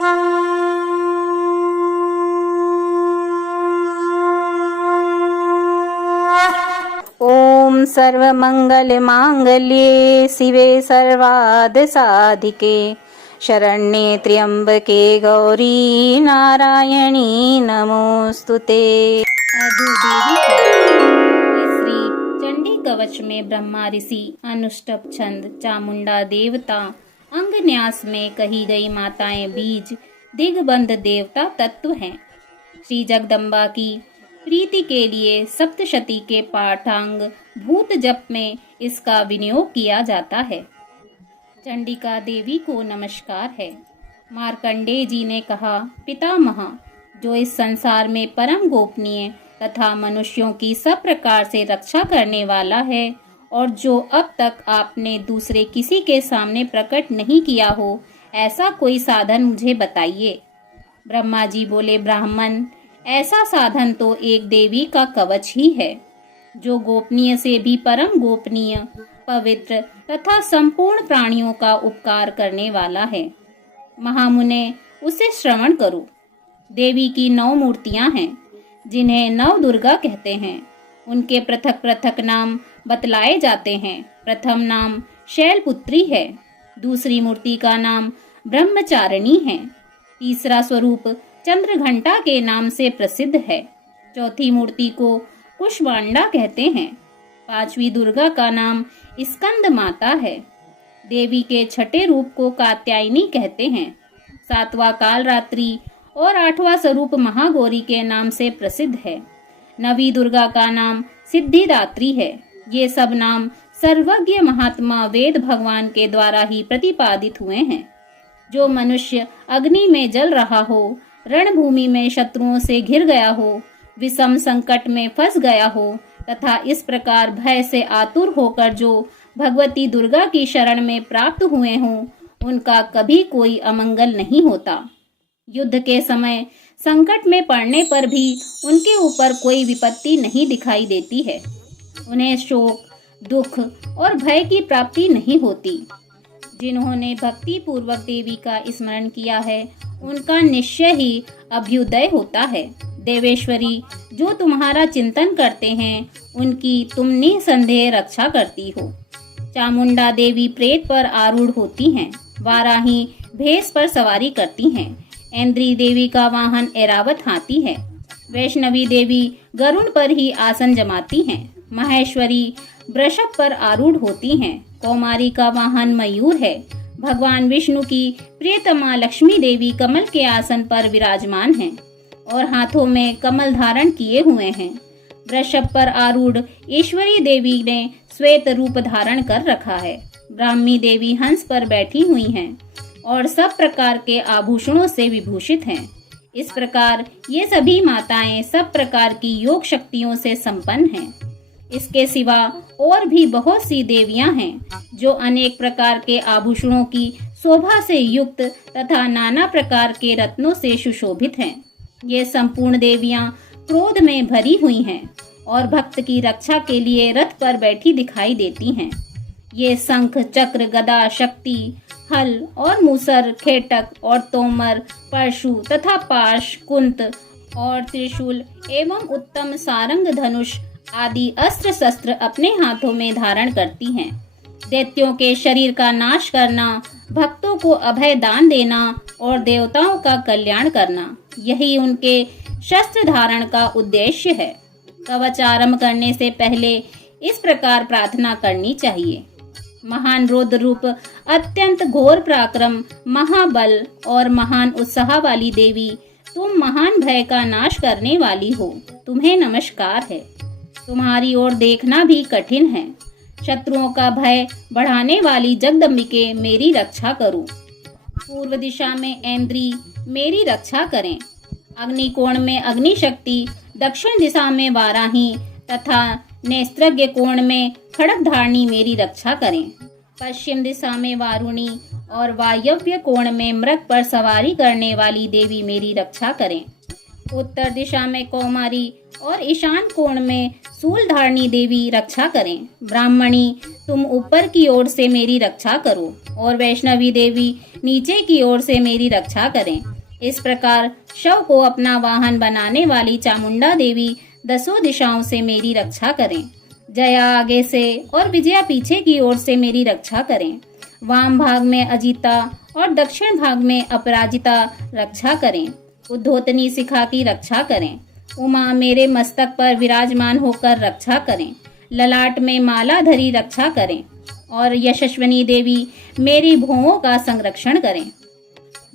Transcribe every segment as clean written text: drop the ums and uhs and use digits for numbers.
ओम सर्वमंगलमांगल्ये शिवे सर्वार्थसाधिके शरण्ये त्र्यंबके गौरी नारायणी नमोस्तुते। देवी श्री चंडी कवच में ब्रह्मा ऋषि अनुष्टुप छंद चामुंडा देवता अंगन्यास में कही गई माताएं बीज दिग्बंध देवता तत्व हैं। श्री जगदम्बा की प्रीति के लिए सप्तशती के पाठांग भूत जप में इसका विनियोग किया जाता है। चंडिका देवी को नमस्कार है। मार्कंडेय जी ने कहा, पितामह, जो इस संसार में परम गोपनीय तथा मनुष्यों की सब प्रकार से रक्षा करने वाला है और जो अब तक आपने दूसरे किसी के सामने प्रकट नहीं किया हो, ऐसा कोई साधन मुझे बताइए। ब्रह्मा जी बोले, ब्राह्मण, ऐसा साधन तो एक देवी का कवच ही है, जो गोपनीय से भी परम गोपनीय, पवित्र तथा संपूर्ण प्राणियों का उपकार करने वाला है। महामुने, उसे श्रवण करो। देवी की 9 मूर्तियां हैं, जिन्हें नव दुर्गा कहते हैं। उनके पृथक पृथक नाम बतलाए जाते हैं। प्रथम नाम शैलपुत्री है, दूसरी मूर्ति का नाम ब्रह्मचारिणी है, तीसरा स्वरूप चंद्रघंटा के नाम से प्रसिद्ध है, चौथी मूर्ति को कुष्मांडा कहते हैं, पांचवी दुर्गा का नाम स्कंद माता है, देवी के छठे रूप को कात्यायनी कहते हैं, सातवां कालरात्रि और 8वां स्वरूप महागौरी के नाम से प्रसिद्ध है, नवी दुर्गा का नाम सिद्धिदात्री है। ये सब नाम सर्वज्ञ महात्मा वेद भगवान के द्वारा ही प्रतिपादित हुए हैं। जो मनुष्य अग्नि में जल रहा हो, रणभूमि में शत्रुओं से घिर गया हो, विषम संकट में फंस गया हो तथा इस प्रकार भय से आतुर होकर जो भगवती दुर्गा की शरण में प्राप्त हुए हों, उनका कभी कोई अमंगल नहीं होता। युद्ध के समय संकट में पड़ने पर भी उनके ऊपर कोई विपत्ति नहीं दिखाई देती है। उन्हें शोक, दुख और भय की प्राप्ति नहीं होती। जिन्होंने भक्ति पूर्वक देवी का स्मरण किया है, उनका निश्चय ही अभ्युदय होता है। देवेश्वरी, जो तुम्हारा चिंतन करते हैं, उनकी तुम निसंदेह रक्षा करती हो। चामुंडा देवी प्रेत पर आरूढ़ होती हैं, वाराही भैंस पर सवारी करती हैं, ऐन्द्री देवी का वाहन ऐरावत हाथी है, वैष्णवी देवी गरुड़ पर ही आसन जमाती हैं, महेश्वरी वृषभ पर आरूढ़ होती हैं, कौमारी का वाहन मयूर है, भगवान विष्णु की प्रियतमा लक्ष्मी देवी कमल के आसन पर विराजमान हैं और हाथों में कमल धारण किए हुए हैं। वृषभ पर आरूढ़ ईश्वरी देवी ने श्वेत रूप धारण कर रखा है। ब्राह्मी देवी हंस पर बैठी हुई हैं और सब प्रकार के आभूषणों से विभूषित हैं। इस प्रकार ये सभी माताएं सब प्रकार की योग शक्तियों से संपन्न हैं। इसके सिवा और भी बहुत सी देवियां हैं, जो अनेक प्रकार के आभूषणों की शोभा से युक्त तथा नाना प्रकार के रत्नों से सुशोभित हैं। ये संपूर्ण देवियां क्रोध में भरी हुई हैं और भक्त की रक्षा के लिए रथ पर बैठी दिखाई देती हैं। ये शंख, चक्र, गदा, शक्ति, हल और मूसर, खेटक और तोमर, परशु तथा पाश, कुंत और त्रिशूल एवं उत्तम सारंग, धनुष आदि अस्त्र शस्त्र अपने हाथों में धारण करती हैं। दैत्यों के शरीर का नाश करना, भक्तों को अभय दान देना और देवताओं का कल्याण करना, यही उनके शस्त्र धारण का उद्देश्य है। कवच आरंभ करने से पहले इस प्रकार प्रार्थना करनी चाहिए। महान रौद्र रूप, अत्यंत घोर पराक्रम, महाबल और महान उत्साह वाली देवी, तुम महान भय का नाश करने वाली हो, तुम्हें नमस्कार है। तुम्हारी ओर देखना भी कठिन है। शत्रुओं का भय बढ़ाने वाली जगदम्बिके, मेरी रक्षा करो। पूर्व दिशा में ऐन्द्री मेरी रक्षा करें। अग्निकोण में अग्नि शक्ति, दक्षिण दिशा में वाराही तथा नेस्त्रज्ञ कोण में खड़ग धारणी मेरी रक्षा करें। पश्चिम दिशा में वारुणी और वायव्य कोण में मृग पर सवारी करने वाली देवी मेरी रक्षा करें। उत्तर दिशा में कौमारी और ईशान कोण में शूलधारणी देवी रक्षा करें। ब्राह्मणी, तुम ऊपर की ओर से मेरी रक्षा करो और वैष्णवी देवी नीचे की ओर से मेरी रक्षा करें। इस प्रकार शव को अपना वाहन बनाने वाली चामुंडा देवी दसों दिशाओं से मेरी रक्षा करें। जया आगे से और विजया पीछे की ओर से मेरी रक्षा करें। वाम भाग में अजिता और दक्षिण भाग में अपराजिता रक्षा करें। उद्धोतनी शिखा की रक्षा करें। उमा मेरे मस्तक पर विराजमान होकर रक्षा करें। ललाट में माला धरी रक्षा करें और यशस्विनी देवी मेरी भौहों का संरक्षण करें।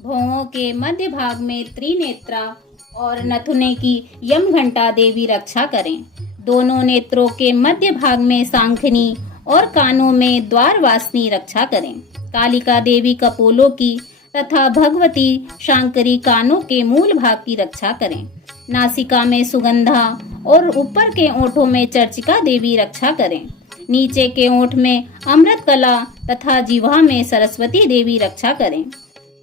भौहों के मध्य भाग में त्रिनेत्रा और नथुने की यमघंटा देवी रक्षा करें। दोनों नेत्रों के मध्य भाग में सांखनी और कानों में द्वारवासिनी रक्षा करें। कालिका देवी कपोलों की तथा भगवती शांकरी कानों के मूल भाग की रक्षा करें। नासिका में सुगंधा और ऊपर के ओंठों में चर्चिका देवी रक्षा करें। नीचे के ओंठ में अमृत कला तथा जिह्वा में सरस्वती देवी रक्षा करें।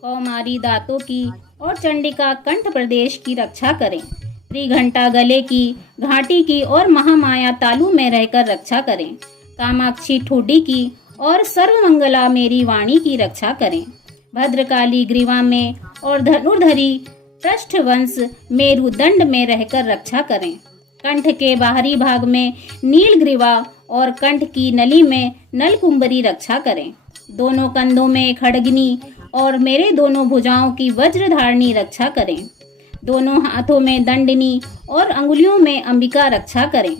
कौमारी दांतों की और चंडिका कंठ प्रदेश की रक्षा करें। त्रिघंटा गले की, घाटी की और महामाया तालु में रहकर रक्षा करें। कामाक्षी ठोडी की और सर्वमंगला मेरी वाणी की रक्षा करें। भद्रकाली ग्रीवा में और धनुर्धरी पृष्ठवंश मेरुदंड में रहकर रक्षा करें। कंठ के बाहरी भाग में नीलग्रीवा और कंठ की नली में नलकुंबरी रक्षा करें। दोनों कंधों में खड़गनी और मेरे दोनों भुजाओं की वज्रधारणी रक्षा करें। दोनों हाथों में दंडनी और अंगुलियों में अंबिका रक्षा करें।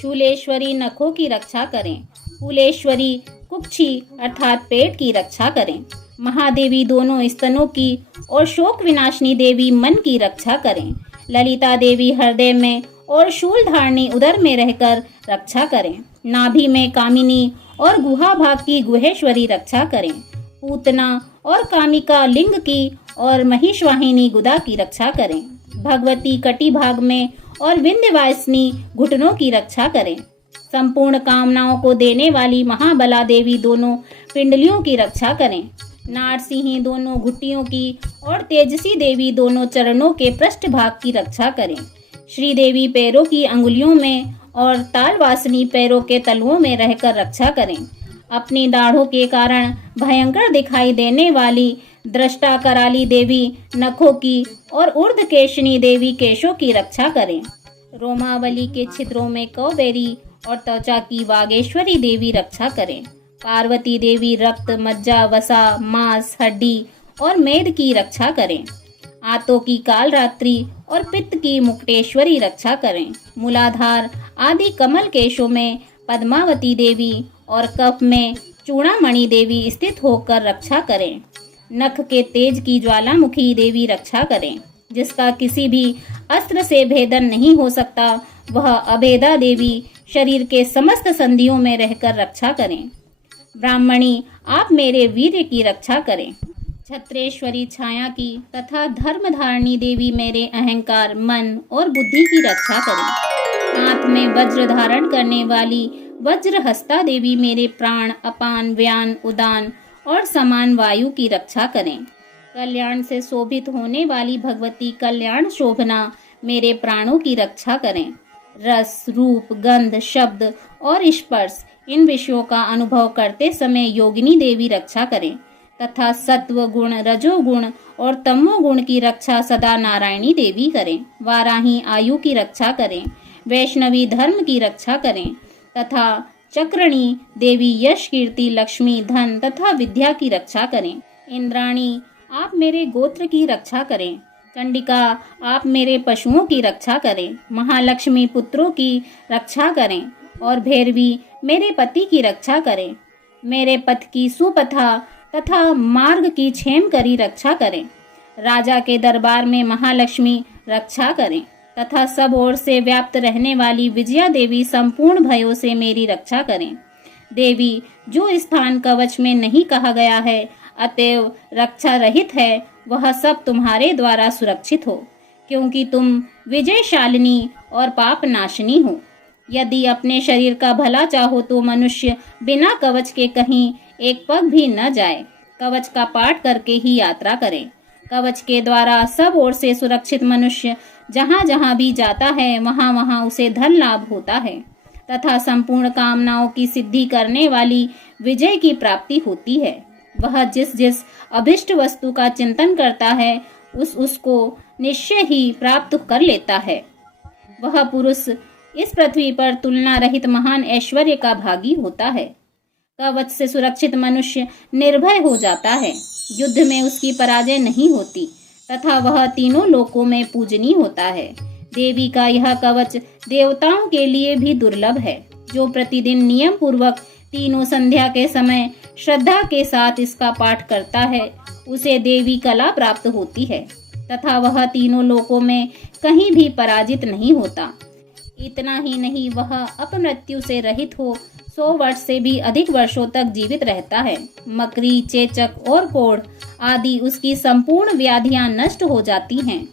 शूलेश्वरी नखों की रक्षा करें। कुलेश्वरी कुक्षी अर्थात पेट की रक्षा करें। महादेवी दोनों स्तनों की और शोक विनाशिनी देवी मन की रक्षा करें। ललिता देवी हृदय में और शूलधारणी उदर में रहकर रक्षा करें। नाभि में कामिनी और गुहा भाग की गुहेश्वरी रक्षा करें। पूतना और कामिका लिंग की और महिषवाहिनी गुदा की रक्षा करें। भगवती कटी भाग में और विंध्यवासिनी घुटनों की रक्षा करें। संपूर्ण कामनाओं को देने वाली महाबला देवी दोनों पिंडलियों की रक्षा करें। नारसिंही दोनों घुटियों की और तेजसी देवी दोनों चरणों के पृष्ठ भाग की रक्षा करें। श्री देवी पैरों की अंगुलियों में और तालवासिनी पैरों के तलुओं में रहकर रक्षा करें। अपनी दाढ़ों के कारण भयंकर दिखाई देने वाली दृष्टा कराली देवी नखों की और ऊर्ध्वकेशिनी देवी केशों की रक्षा करें। रोमावली के छिद्रों में कौबेरी और त्वचा की वागेश्वरी देवी रक्षा करें। पार्वती देवी रक्त, मज्जा, वसा, मांस, हड्डी और मेद की रक्षा करें। आंतों की कालरात्रि और पित्त की मुक्तेश्वरी रक्षा करें। मूलाधार आदि कमल केशों में पद्मावती देवी और कफ में चूड़ामणि देवी स्थित होकर रक्षा करें। नख के तेज की ज्वालामुखी देवी रक्षा करें। जिसका किसी भी अस्त्र से भेदन नहीं हो सकता, वह अभेदा देवी शरीर के समस्त संधियों में रहकर रक्षा करें। ब्राह्मणी, आप मेरे वीर्य की रक्षा करें। छत्रेश्वरी छाया की तथा धर्मधारिणी देवी मेरे अहंकार, मन और बुद्धि की रक्षा करें। हाथ में वज्र धारण करने वाली वज्रहस्ता देवी मेरे प्राण, अपान, व्यान, उदान और समान वायु की रक्षा करें। कल्याण से शोभित होने वाली भगवती कल्याण शोभना मेरे प्राणों की रक्षा करें। रस, रूप, गंध, शब्द और स्पर्श इन विषयों का अनुभव करते समय योगिनी देवी रक्षा करें तथा सत्व गुण, रजोगुण और तमो गुण की रक्षा सदा नारायणी देवी करें। वाराही आयु की रक्षा करें। वैष्णवी धर्म की रक्षा करें तथा चक्रणी देवी यश, कीर्ति, लक्ष्मी, धन तथा विद्या की रक्षा करें। इंद्राणी, आप मेरे गोत्र की रक्षा करें। चंडिका, आप मेरे पशुओं की रक्षा करें। महालक्ष्मी, पुत्रों की रक्षा करें और भैरवी मेरे पति की रक्षा करें। मेरे पथ की सुपथा तथा मार्ग की क्षेम करी रक्षा करें। राजा के दरबार में महालक्ष्मी रक्षा करें तथा सब ओर से व्याप्त रहने वाली विजया देवी संपूर्ण भयों से मेरी रक्षा करें। देवी, जो स्थान कवच में नहीं कहा गया है अतएव रक्षा रहित है, वह सब तुम्हारे द्वारा सुरक्षित हो, क्योंकि तुम विजयशालिनी और पाप नाशिनी हो। यदि अपने शरीर का भला चाहो तो मनुष्य बिना कवच के कहीं एक पग भी न जाए, कवच का पाठ करके ही यात्रा करे। कवच के द्वारा सब ओर से सुरक्षित मनुष्य जहाँ जहाँ भी जाता है वहाँ वहाँ उसे धन लाभ होता है तथा संपूर्ण कामनाओं की सिद्धि करने वाली विजय की प्राप्ति होती है। वह जिस जिस अभिष्ट वस्तु का चिंतन करता है उसको निश्चय ही प्राप्त कर लेता है। वह पुरुष इस पृथ्वी पर तुलना रहित महान ऐश्वर्य का भागी होता है। कवच से सुरक्षित मनुष्य निर्भय हो जाता है, युद्ध में उसकी पराजय नहीं होती तथा वह तीनों लोकों में पूजनीय होता है। देवी का यह कवच देवताओं के लिए भी दुर्लभ है। जो प्रतिदिन नियम पूर्वक तीनों संध्या के समय श्रद्धा के साथ इसका पाठ करता है उसे देवी कला प्राप्त होती है तथा वह तीनों लोकों में कहीं भी पराजित नहीं होता। इतना ही नहीं, वह अपमृत्यु से रहित हो 100 वर्ष से भी अधिक वर्षों तक जीवित रहता है। मकरी, चेचक और कोढ़ आदि उसकी संपूर्ण व्याधियां नष्ट हो जाती हैं।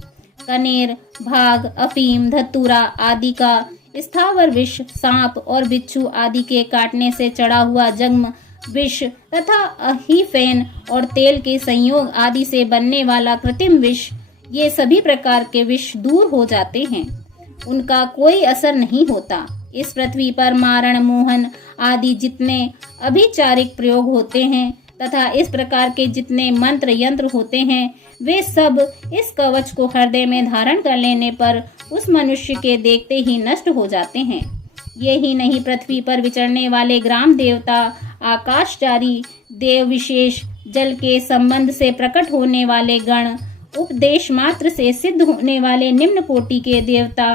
कनेर, भाग, अफीम, धतूरा आदि का स्थावर विष, सांप और बिच्छू आदि के काटने से चढ़ा हुआ जन्म विष तथा अहीफेन और तेल के संयोग आदि से बनने वाला कृत्रिम विष, ये सभी प्रकार के विष दूर हो जाते हैं, उनका कोई असर नहीं होता। इस पृथ्वी पर मारण, मोहन आदि जितने अभिचारिक प्रयोग होते हैं तथा इस प्रकार के जितने मंत्र यंत्र होते हैं वे सब इस कवच को हृदय में धारण कर लेने पर उस मनुष्य के देखते ही नष्ट हो जाते हैं। ये ही नहीं, पृथ्वी पर विचरने वाले ग्राम देवता, आकाशचारी देव विशेष, जल के संबंध से प्रकट होने वाले गण, उपदेश मात्र से सिद्ध होने वाले निम्न कोटि के देवता,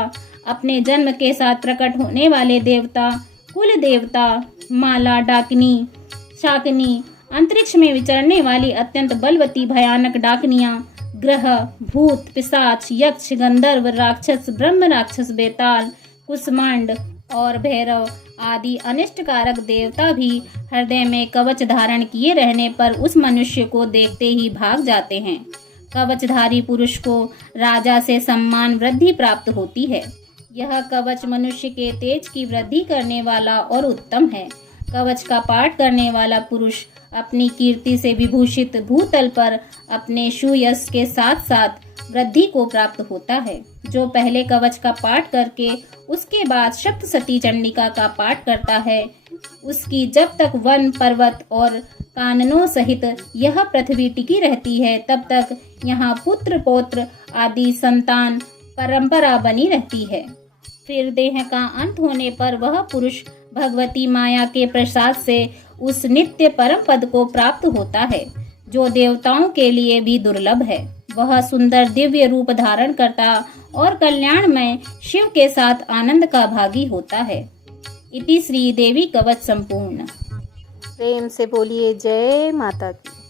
अपने जन्म के साथ प्रकट होने वाले देवता, कुल देवता, माला, डाकिनी, शाकिनी, अंतरिक्ष में विचरने वाली अत्यंत बलवती भयानक डाकनियां, ग्रह, भूत, पिशाच, यक्ष, गंधर्व, राक्षस, ब्रह्म राक्षस, बेताल, कुष्मांड और भैरव आदि अनिष्टकारक देवता भी हृदय में कवच धारण किए रहने पर उस मनुष्य को देखते ही भाग जाते हैं। कवचधारी पुरुष को राजा से सम्मान वृद्धि प्राप्त होती है। यह कवच मनुष्य के तेज की वृद्धि करने वाला और उत्तम है। कवच का पाठ करने वाला पुरुष अपनी कीर्ति से विभूषित भूतल पर अपने सुयश के साथ साथ वृद्धि को प्राप्त होता है। जो पहले कवच का पाठ करके उसके बाद सप्तशती चंडिका का पाठ करता है उसकी जब तक वन, पर्वत और काननों सहित यह पृथ्वी टिकी रहती है तब तक यहाँ पुत्र, पौत्र आदि संतान परंपरा बनी रहती है। फिर देह का अंत होने पर वह पुरुष भगवती माया के प्रसाद से उस नित्य परम पद को प्राप्त होता है जो देवताओं के लिए भी दुर्लभ है। वह सुंदर दिव्य रूप धारण करता और कल्याणमय शिव के साथ आनंद का भागी होता है। इति श्री देवी कवच संपूर्ण। प्रेम से बोलिए जय माता की।